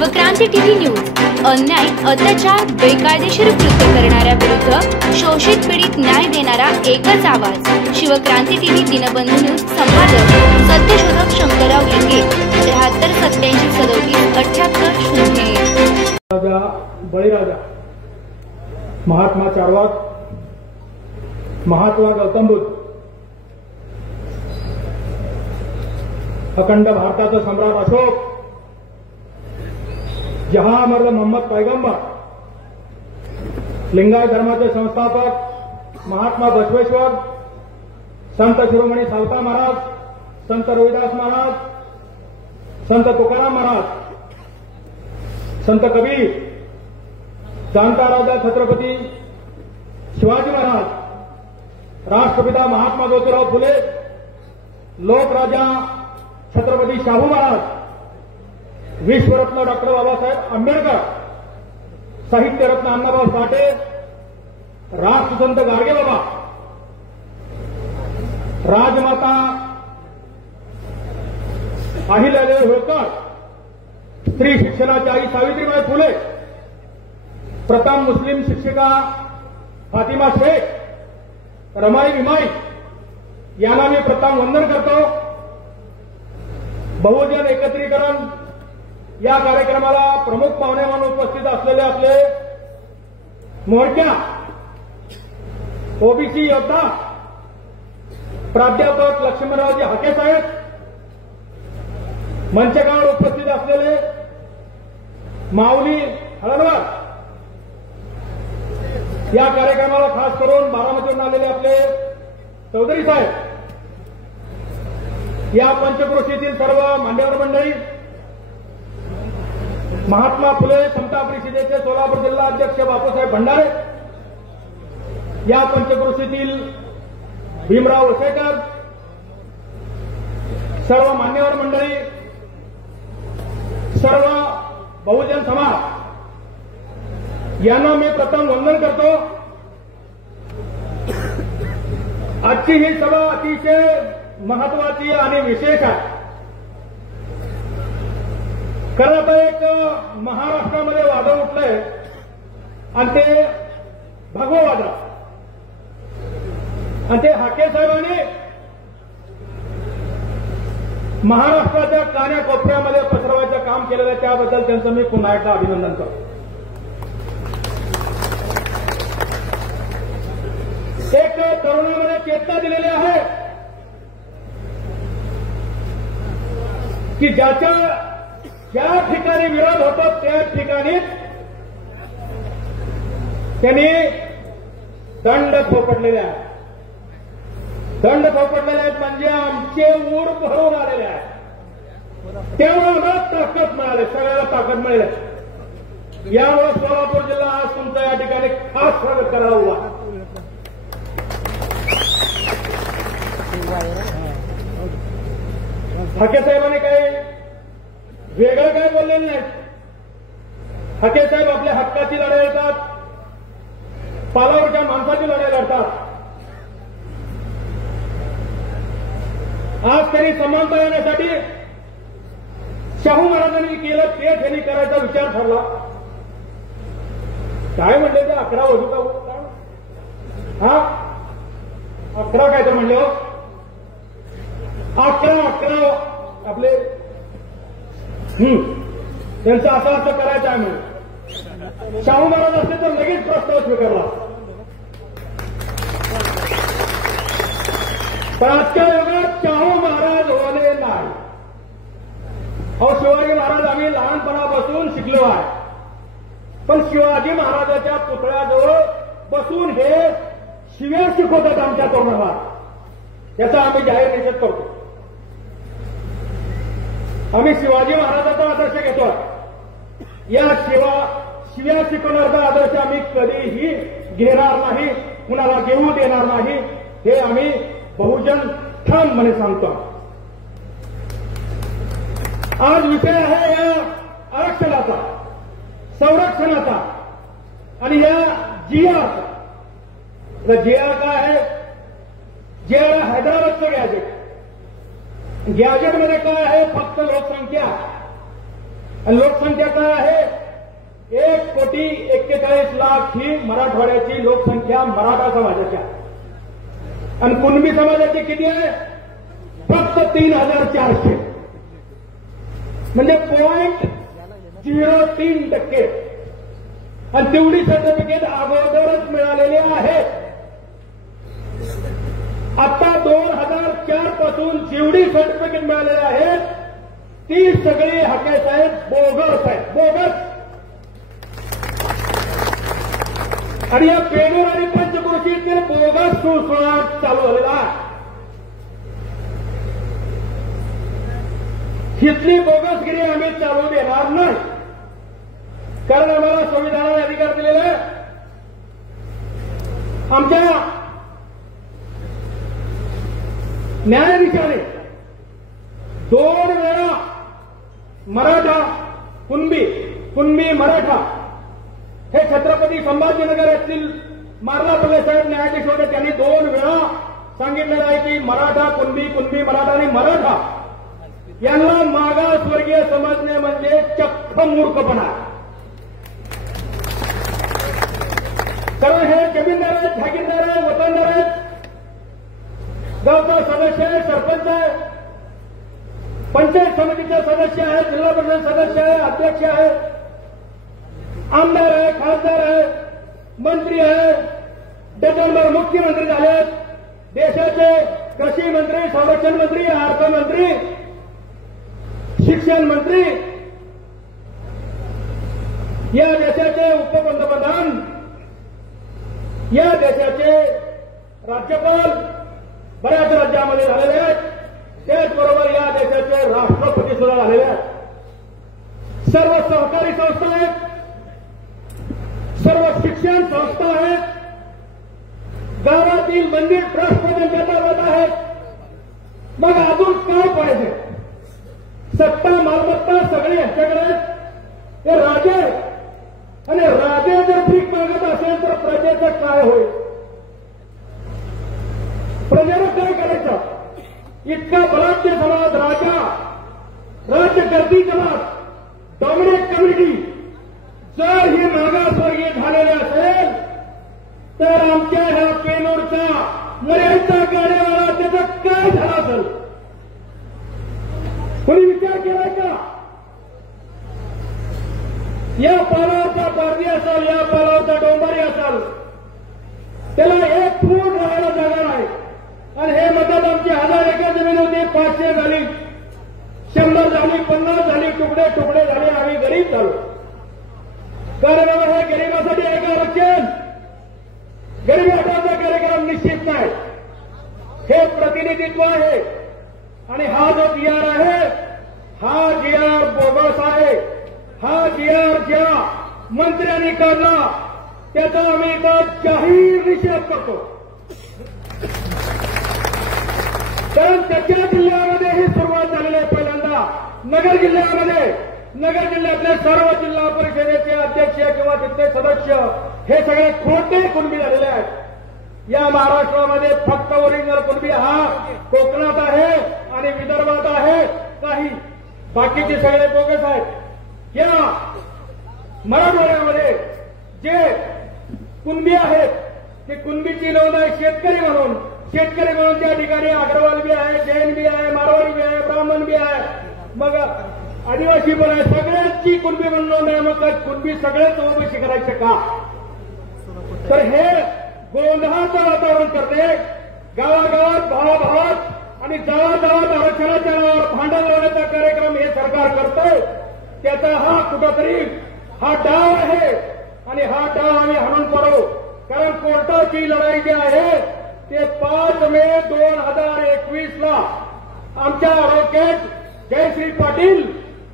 Shivkranti TV news अन्याय, अत्याचार, बेकायदेशीर कृत्य करणाऱ्या विरुद्ध शोषित पीडित न्याय देणारा एकच आवाज। शिवक्रांती टीव्ही दिनबंधू न्यूज संपादक सत्यशोधक शंकरराव लिंगे 73 87 37 78 01। राजा बळीराजा, महात्मा चार्वाक, महात्मा गौतम बुद्ध, अखंड भारताचा सम्राट अशोक, जहां अमर मोहम्मद पैगंबर, लिंगायत धर्माचे संस्थापक महात्मा बसवेश्वर, संत शिरोमणी सावता महाराज, संत रविदास महाराज, संत तुकाराम महाराज, संत कबीर, जाणता राजा छत्रपती शिवाजी महाराज, राष्ट्रपिता महात्मा ज्योतिराव फुले, लोकराजा छत्रपती शाहू महाराज, विश्वरत्न डॉक्टर बाबासाहेब आंबेडकर, साहित्यरत्न अण्णाभाऊ साठे, राष्ट्रसंत गाडगे बाबा, राजमाता अहिल्यादेवी होळकर, स्त्री शिक्षणाची आई सावित्रीबाई फुले, प्रथम मुस्लिम शिक्षिका फातिमा शेख, रमाई विमाई यांना मी प्रथम वंदन करतो। बहुजन एकत्रीकरण या कार्यक्रमाला प्रमुख पाहुणे म्हणून उपस्थित असलेले आपले मोर्चा ओबीसी योद्धा प्राध्यापक लक्ष्मणरावजी हाके साहेब, मंचकावर उपस्थित असलेले माऊली हळदवार, या कार्यक्रमाला खास करून बारामतीवरून आलेले आपले चौधरी साहेब, या पंचक्रोशीतील सर्व मान्यवर मंडळी, महात्मा फुले समता परिषदेचे सोलापूर जिल्हा अध्यक्ष बापूसाहेब भंडारे, या पंचक्रोशीतील भीमराव वसेकर, सर्व मान्यवर मंडळी, सर्व बहुजन समाज यांना मी प्रथम वंदन करतो। आजची ही सभा अतिशय महत्वाची आणि विशेष आहे। खरं आता एक महाराष्ट्रामध्ये वादळ उठलंय आणि ते भगवं वादळ, आणि ते हाके साहेबांनी महाराष्ट्राच्या कान्याकोपऱ्यामध्ये पसरवायचं काम केलेलं आहे, त्याबद्दल त्यांचं मी पुन्हा एकदा अभिनंदन करतो। एक तरुणामध्ये चेतना दिलेली आहे की ज्याच्या ज्या ठिकाणी विरोध होतो त्या ठिकाणी त्यांनी दंड थोपटलेले आहेत। दंड थोपटलेले आहेत म्हणजे आमचे ऊर भरून आलेले आहेत, त्यामुळे ताकद मिळाली, सगळ्याला ताकद मिळाली। यामुळे सोलापूर जिल्हा आज तुमचं या ठिकाणी खास स्वागत करायला उभा। हाके साहेबांनी काही वेगळं काय बोललेलं नाही। हाके साहेब आपल्या हक्काची लढाई लढतात, पालावरच्या माणसाची लढाई लढतात। आज त्यांनी समानता येण्यासाठी शाहू महाराजांनी केलं ते त्यांनी करायचा विचार ठरला। काय म्हणले ते 11 वधू का? हा 11 काय तर म्हणले, 11 आपले त्यांचं असं करायचं आहे म्हणून शाहू महाराज असते तर लगेच प्रस्ताव स्वीकारला, पण आजच्या युगात शाहू महाराज होणे नाही। अहो शिवाजी महाराज आम्ही लहानपणापासून शिकलो आहे, पण शिवाजी महाराजाच्या पुतळ्याजवळ बसून हे शिव्या शिकवतात आमच्या तरुणाला, त्याचा आम्ही जाहीर निषेध करतो। आम्ही शिवाजी महाराजांचा आदर्श घेतो, या शिव्या शिकवण्याचा आदर्श आम्ही कधीही घेणार नाही, कुणाला घेऊ देणार नाही, हे आम्ही बहुजन ठामपणे सांगतो। आज विषय आहे या आरक्षणाचा, संरक्षणाचा आणि या जियाचा। जिया काय आहे? जियाला हैदराबादचं गॅजेट, गॅजेटमध्ये काय आहे? फक्त लोकसंख्या, आणि लोकसंख्या काय आहे? 1,41,00,000 ही मराठवाड्याची लोकसंख्या मराठा समाजाची आहे. आणि कुणबी समाजाची किती आहे? फक्त 3,400. म्हणजे 0.03%. आणि तेवढी सर्टिफिकेट अगोदरच मिळालेली आहे. आता 2004 पासून जेवढी सर्टिफिकेट मिळालेली आहेत ती सगळी हाके साहेब बोगस आहेत, बोगस. आणि या पेनूर आणि पंचक्रोशीतील बोगस सुळसुळाट चालू झालेला आहे. इथली बोगसगिरी आम्ही चालू देणार नाही. कारण आम्हाला संविधानाने अधिकार दिलेला आहे. आमच्या न्यायाधीशाने 2 वेळा मराठा कुणबी मराठा हे छत्रपती संभाजीनगर येथील मार्लापल्ले साहेब न्यायाधीश होते. त्यांनी 2 वेळा सांगितलेलं आहे की मराठा कुणबी मराठा आणि मराठा यांना मागासवर्गीय समजणे म्हणजे चक्क मूर्खपणा. कारण हे जमीनदार आहेत, जागीरदार आहेत, वतनदार आहेत, गावचा सदस्य आहे, सरपंच आहे, पंचायत समितीचे सदस्य आहे, जिल्हा परिषद सदस्य आहे, अध्यक्ष आहे, आमदार आहे, खासदार आहे, मंत्री आहे, डझनभर मुख्यमंत्री झालेत, देशाचे कृषी मंत्री, संरक्षण मंत्री, अर्थमंत्री, शिक्षण मंत्री, या देशाचे उपपंतप्रधान, या देशाचे राज्यपाल बऱ्याच राज्यामध्ये झालेले आहेत. त्याचबरोबर या देशाचे राष्ट्रपती सुद्धा झालेले आहेत. सर्व सहकारी संस्था आहेत, सर्व शिक्षण संस्था आहेत, गावातील मंदिर ट्रस्ट त्यांच्या ताब्यात आहेत. मग अजून काय पाहिजे? सत्ता मालमत्ता सगळी यांच्याकडे आहेत. ते राजे आहेत. आणि राजे जर भीक मागत असेल तर प्रजेचं काय होईल? प्रजेनं काय करायचं? इतका बलाढ्य समाज, राजा, राज्यकर्ती समाज, डॉमिनेट कम्युनिटी जर ही मागासवर्गीय झालेली असेल तर आमच्या ह्या पेनूरचा मर्यादा गाड्यावाला त्याचा काय झाला असेल? कोणी विचार केलाय का? या पालावरचा पारधी असाल, या पालावरचा डोंबारी असाल, त्याला 1 फूट राहायला जागा नाही. आणि हे म्हणतात आमची 1000 एकर जमीन होती, 500 झाली, 100 झाली, 50 झाली, तुकडे झाले, आम्ही गरीब झालो. कारण बाबा हे गरीबासाठी आहे का आरक्षण? गरीब हटावचा कार्यक्रम निश्चित नाही. हे प्रतिनिधित्व आहे. आणि हा जो GR आहे, हा GR बोगस आहे. हा GR ज्या मंत्र्यांनी काढला त्याचा आम्ही इथं जाहीर निषेध करतो. कारण त्याच्या जिल्ह्यामध्ये ही सुरुवात झालेली आहे. पहिल्यांदा नगर जिल्ह्यातले सर्व जिल्हा परिषदेचे अध्यक्ष किंवा तिथले सदस्य हे सगळे खोटे कुणबी झालेले आहेत. या महाराष्ट्रामध्ये फक्त ओरिजिनल कुणबी हा कोकणात आहे आणि विदर्भात आहे. काही बाकीचे सगळे बोगस आहेत. या मराठवाड्यामध्ये जे कुणबी आहेत ते कुणबीची नोंद आहे शेतकरी म्हणून त्या ठिकाणी अग्रवाल बी आहे, जैन बी आहे, मारवाडी बी आहे, ब्राह्मण बी आहे, मग आदिवासी पण आहे. सगळ्यांची कुणबी म्हणून नोंद आहे. मग कुणबी सगळ्याच ओबीसी करायचं का? तर हे गोंधळाचं वातावरण करते. गावागावात भावाभावात आणि गावागावात आरक्षणाच्या नावावर भांडण लावण्याचा कार्यक्रम हे सरकार करतंय. त्याचा हा कुठंतरी हा डाव आहे. आणि हा डाव आम्ही हाणून पडू. कारण कोर्टाची लढाई जी आहे ते 5 मे 2021 आमच्या ॲडव्होकेट जयश्री पाटील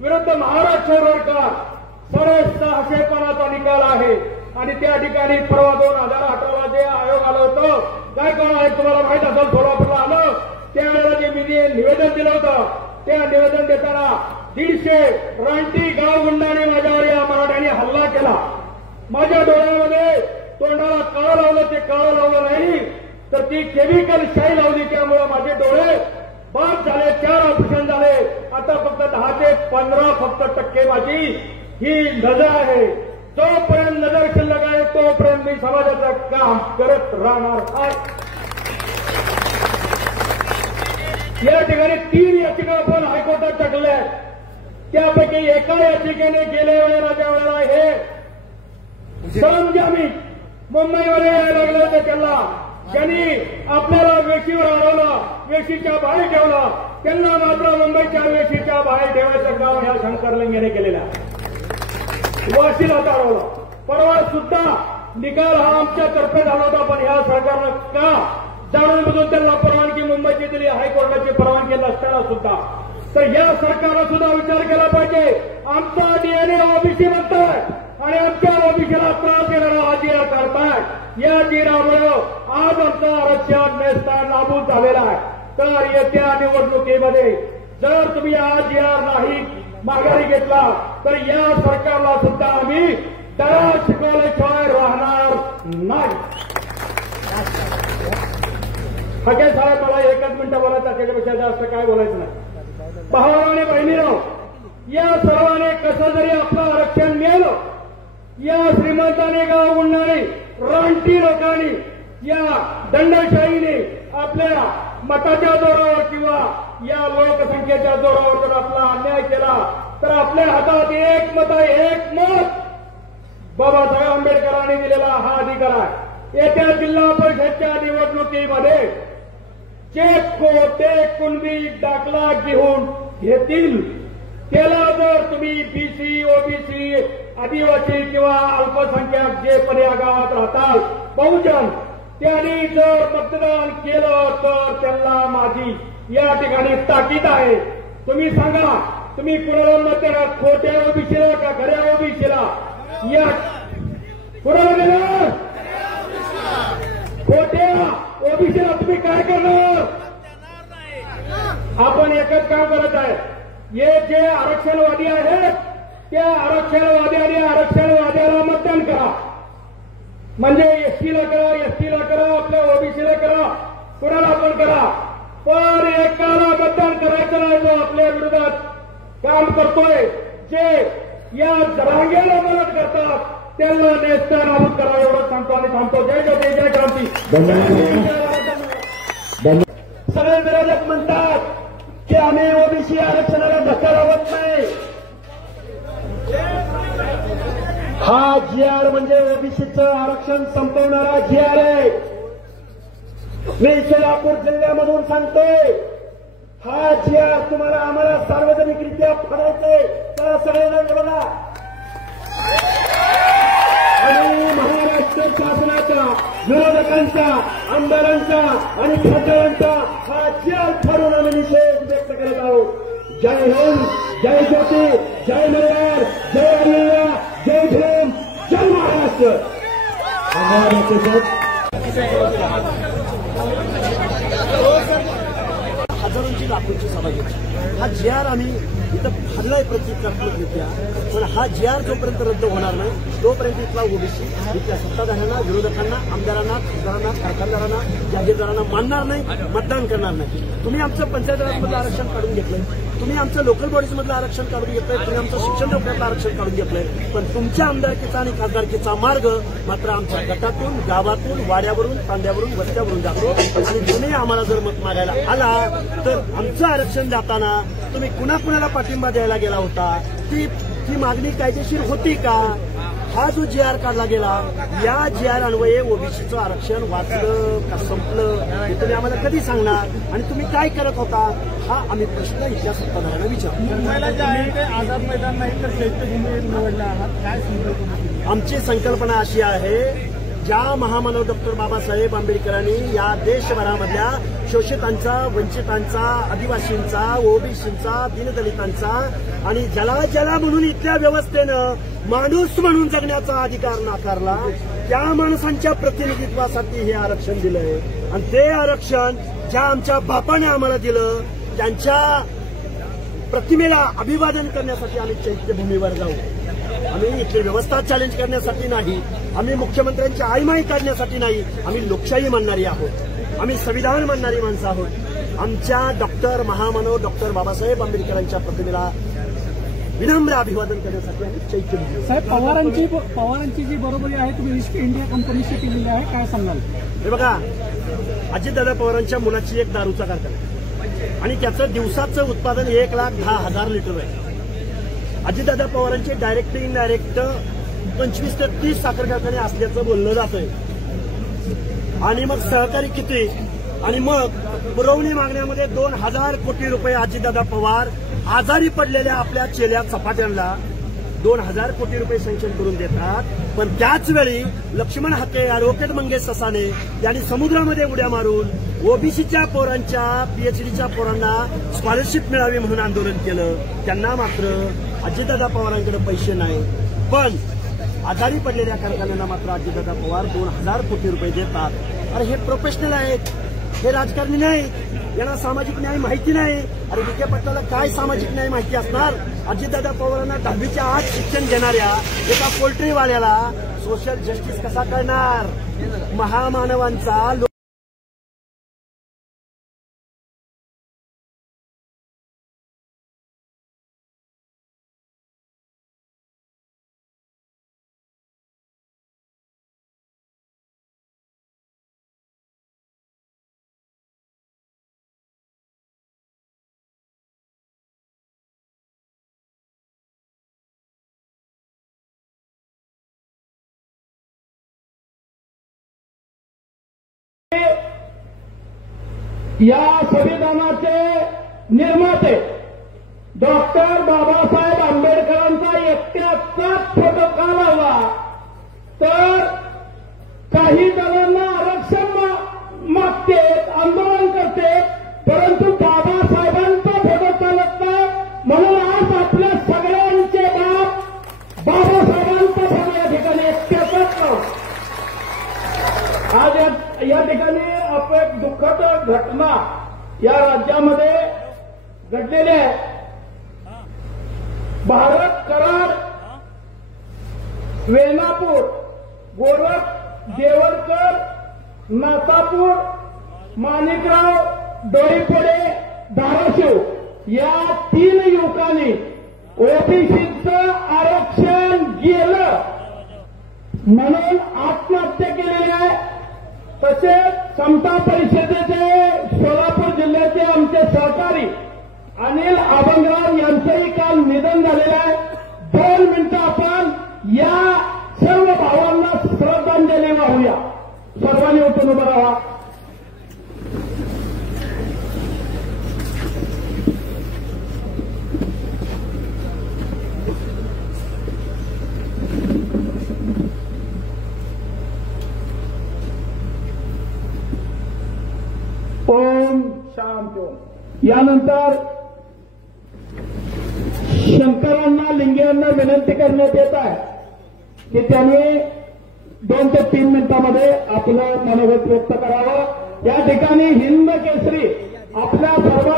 विरुद्ध महाराष्ट्र सरकार 650 निकाल आहे. आणि त्या ठिकाणी परवा 2018 जे आयोग आलं होतं, काय कोण आहे तुम्हाला माहित असेल, सोलापूरला आलं, त्यावेळेला जे मी निवेदन दिलं होतं, त्या निवेदन देताना 150 रानटी गाव गुंडाने माझ्यावर या मराठ्यांनी हल्ला केला. माझ्या डोळ्यामध्ये तोंडाला काळं लावलं, ते काळं लावलं नाही तर ती केमिकल शाई लावली. त्यामुळे माझे डोळे बाद झाले, 4 ऑपरेशन झाले, आता फक्त 10 ते 15 फक्त टक्केवारी ही नजर आहे. जोपर्यंत नजर शिल्लक आहे तोपर्यंत मी समाजाचं काम करत राहणार आहे. या ठिकाणी 3 याचिका आपण हायकोर्टात टाकल्या. त्यापैकी एका याचिकेने गेल्या वेळेला ज्या वेळेला हे सरंजामी मुंबईमध्ये यायला लागलं होतं त्यांनी आपल्याला वेशीवर अडवलं, वेशीच्या बाहेर ठेवलं. त्यांना मात्र मुंबईच्या वेशीच्या बाहेर ठेवायचं काम ह्या शंकरलिंगेने केलेलं आहे. वाशीला अडवलं. परवा सुद्धा निकाल हा आमच्यातर्फे झाला होता, पण ह्या सरकारनं का जाणून बुजून त्यांना परवानगी मुंबईची दिली, हायकोर्टाची परवानगी नसताना सुद्धा. तर या सरकारनं सुद्धा विचार केला पाहिजे. आमचा डीएनए ओबीसी म्हणताय आणि आमच्या ओबीसीला त्रास देणारा हा जीआर काढताय. या जीरामुळे आज आमचं आरक्षण नेस्ता नाबूद झालेला आहे. तर येत्या निवडणुकीमध्ये जर तुम्ही हा जीआर नाही माघारी घेतला तर या सरकारला सुद्धा आम्ही दया शिकवल्याशिवाय राहणार नाही. हके साहेब, मला 1 मिनिट बोलायचं, त्याच्यापेक्षा जास्त काय बोलायचं नाही. भावांनो आणि बहिणींनो, या सर्वांनी कसं जरी आपलं आरक्षण मिळालं, या श्रीमंताने गाव गुंडाने रानटी लोकांनी या दंडशाहीने आपल्या मताच्या जोरावर किंवा या लोकसंख्येच्या जोरावर जर आपला अन्याय केला तर आपल्या हातात एक मत आहे, एक मत बाबासाहेब आंबेडकरांनी दिलेला हा अधिकार आहे. येत्या जिल्हा परिषदच्या निवडणुकीमध्ये जे कोटे कुणबी दाखला घेऊन घेतील त्याला जर तुम्ही बीसी, ओबीसी, आदिवासी किंवा अल्पसंख्याक जे पण या गावात राहतात बहुजन, त्यांनी जर मतदान केलं तर त्यांना माझी या ठिकाणी ताकीद आहे. तुम्ही सांगा, तुम्ही कुणाला मत देणार? खोट्या ओबीसीला का खऱ्या ओबीसीला? या कुणाला देणार? खोट्या ओबीसीला तुम्ही काय करणार? आपण एकच काम करत आहे. हे जे आरक्षणवादी आहेत त्या आरक्षणवादी आणि आरक्षणवाद्याला मतदान करा. म्हणजे एसटीला करा, एसटीला करा, आपल्या ओबीसीला करा, कुणाला पण करा, पण एकाला मतदान करायचं नाही जो आपल्या विरोधात काम करतोय, जे या जरांगेला मदत करतात त्यांना नेस्ता नाबूद करा. एवढं सांगतो आणि थांबतो. जय जय जय क्रांती. सगळे विरोधक म्हणतात की आम्ही ओबीसी आरक्षणाला धक्का लावत नाही. हा जीआर म्हणजे ओबीसीचं आरक्षण संपवणारा जीआर आहे. मी सोलापूर जिल्ह्यामधून सांगतोय, हा जीआर तुम्हाला आम्हाला सार्वजनिकरित्या फोडायचंय तर सगळ्यांना बघा. आणि महाराष्ट्र शासनाचा, विरोधकांचा, आमदारांचा आणि खासदारांचा हा जीआर फाडून आम्ही निषेध व्यक्त करत आहोत. जय हिंद, जय ज्योती, जय मल्हार, जय अहिल्या, जय भीम, जय महाराष्ट्र. हजारोंची लाखोंची सभा घेतली. हा जीआर आम्ही इथं फाडलाय प्रतिक्रिया, पण हा जीआर जोपर्यंत रद्द होणार नाही तोपर्यंत इथला ओबीसी इथल्या सत्ताधाऱ्यांना, विरोधकांना, आमदारांना, खासदारांना, कारखानदारांना, जागीरदारांना मानणार नाही, मतदान करणार नाही. तुम्ही आमचं पंचायत राजमधलं आरक्षण काढून घेतलंय, तुम्ही आमचं लोकल बॉडीजमधलं आरक्षण काढून घेतलंय, तुम्ही आमचं शिक्षण नोकऱ्यातलं आरक्षण काढून घेतलंय, पण तुमच्या आमदारकीचा आणि खासदारकीचा मार्ग मात्र आमच्या गटातून, गावातून, वाड्यावरून, तांड्यावरून, वस्त्यावरून जातो. आणि तुम्ही आम्हाला जर मत मागायला आला तर आमचं आरक्षण जाताना तुम्ही कुणाकुणाला पाठिंबा द्यायला गेला होता, ती मागणी कायदेशीर होती का? हा जो जीआर काढला गेला, या जीआर अन्वये ओबीसीचं आरक्षण वाचलं का संपलं हे तुम्ही आम्हाला कधी सांगणार? आणि तुम्ही काय करत होता हा आम्ही प्रश्न इथल्या सत्ताधाऱ्यांना विचारतो. आझाद मैदान नाही तर चैत्यभूमी निवडला आहात, काय समजतो? आमची संकल्पना अशी आहे, ज्या महामानव डॉक्टर बाबासाहेब आंबेडकरांनी या देशभरामधल्या शोषितांचा, वंचितांचा, आदिवासींचा, ओबीसींचा, दीनदलितांचा आणि जला म्हणून इथल्या व्यवस्थेनं माणूस म्हणून जगण्याचा अधिकार नाकारला, त्या माणसांच्या प्रतिनिधित्वासाठी हे आरक्षण दिलंय. आणि ते आरक्षण ज्या आमच्या बापाने आम्हाला दिलं त्यांच्या प्रतिमेला अभिवादन करण्यासाठी आम्ही चैत्यभूमीवर जाऊ. आम्ही इथली व्यवस्था चॅलेंज करण्यासाठी नाही, आम्ही मुख्यमंत्र्यांची आईमाई काढण्यासाठी नाही, आम्ही लोकशाही मानणारी आहोत, आम्ही संविधान मानणारी माणसं आहोत. आमच्या डॉक्टर महामानव डॉक्टर बाबासाहेब आंबेडकरांच्या प्रतिमेला विनम्र अभिवादन करण्यासाठी आम्ही चैत्य दिलो. साहेब, पवारांची जी बरोबरी आहे तुम्ही ईस्ट इंडिया कंपनीशी केलेली आहे, काय सांगाल? हे बघा, अजितदादा पवारांच्या मुलाची एक दारूचा कारखाना आहे आणि त्याचं दिवसाचं उत्पादन 1,10,000 लिटर आहे. अजितदादा पवारांचे डायरेक्ट इनडायरेक्ट 25 ते 30 साखर कारखाने असल्याचं बोललं जातंय. आणि मग सहकारी किती, आणि मग पुरवणी मागण्यामध्ये 2,000 कोटी रुपये अजितदादा पवार आजारी पडलेल्या आपल्या चेल्या चपात्यांना 2,000 कोटी रुपये सँक्शन करून देतात. पण त्याच वेळी लक्ष्मण हाके, ॲडव्होकेट मंगेश ससाने यांनी समुद्रामध्ये उड्या मारून ओबीसीच्या पोरांच्या पीएचडीच्या पोरांना स्कॉलरशिप मिळावी म्हणून आंदोलन केलं. त्यांना मात्र अजितदादा पवारांकडे पैसे नाही, पण आजारी पडलेल्या कारखान्यांना मात्र अजितदादा पवार 2,000 कोटी रुपये देतात. अरे हे प्रोफेशनल आहेत, हे राजकारणी नाही, यांना सामाजिक न्याय माहिती नाही. अरे विखे पाटलाला काय सामाजिक न्याय माहिती असणार? अजितदादा पवारांना 10वीच्या आत शिक्षण देणाऱ्या एका पोल्ट्रीवाल्याला सोशल जस्टिस कसा करणार? महामानवांचा या संविधानाचे निर्माते डॉक्टर बाबासाहेब आंबेडकरांचा एकट्याचाच फोटो का लावला? तर काही जणांना आरक्षण मागते, आंदोलन करते, परंतु बाबासाहेबांचा फोटो चालत नाही. म्हणून आज आपल्या सगळ्यांचे बाप बाबासाहेबांचा फोटो या ठिकाणी एकट्याचाच लावला. आज या ठिकाणी आपण एक दुःखद घटना या राज्यामध्ये घडलेली आहे. भारत कराड, वेणापूर, गोरख, देवळकर, नासापूर, माणिकराव, डोईफोडे, धाराशिव या 3 युवकांनी ओबीसीचं आरक्षण गेलं म्हणून आत्महत्या केलेली आहे. तसेच समता परिषदेचे सोलापूर जिल्ह्याचे आमचे सहकारी अनिल आबंगराव यांचंही काल निधन झालेलं आहे. 2 मिनिटं आपण या सर्व भावांना श्रद्धांजली वाहूया. सर्वांनी उठून उभं राहा. ओम शांती ओम. यानंतर शंकरांना लिंगेंना विनंती करण्यात येत आहे की त्यांनी 2 ते 3 मिनिटांमध्ये आपलं मनोगत व्यक्त करावं. या ठिकाणी हिंद केसरी आपल्या सर्व